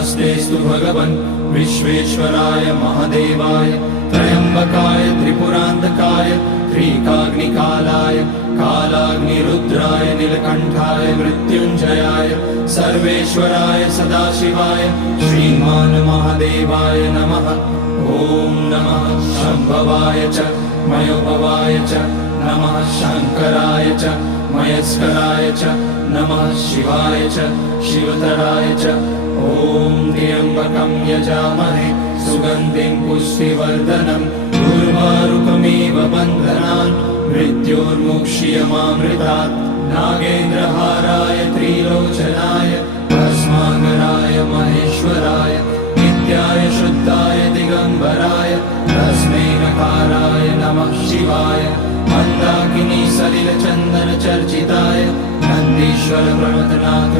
नमस्तेस्तु भगवन् विश्वेश्वराय महादेवाय त्र्यम्बकाय त्रिपुरान्तकाय त्रिकाग्निकालाय कालाग्निरुद्राय नीलकण्ठाय मृत्युञ्जयाय सर्वेश्वराय सदाशिवाय श्रीमान् महादेवाय नमः। ॐ नमः शम्भवाय च मयोभवाय च नमः शङ्कराय च मयस्कराय च नमः शिवाय च शिवतराय च। ॐ त्र्यम्बकं यजामहे सुगन्धिं पुष्टिवर्धनम् उर्वारुकमिव बन्धनान् मृत्योर्मुक्ष्यमामृतात्। नागेन्द्रहाराय त्रिलोचनाय भस्माकराय महेश्वराय नित्याय शुद्धाय दिगम्बराय तस्मै नकाराय नमः शिवाय। मन्दाकिनी सलिलचन्दन चर्चिताय नन्दीश्वर प्रमथनाथ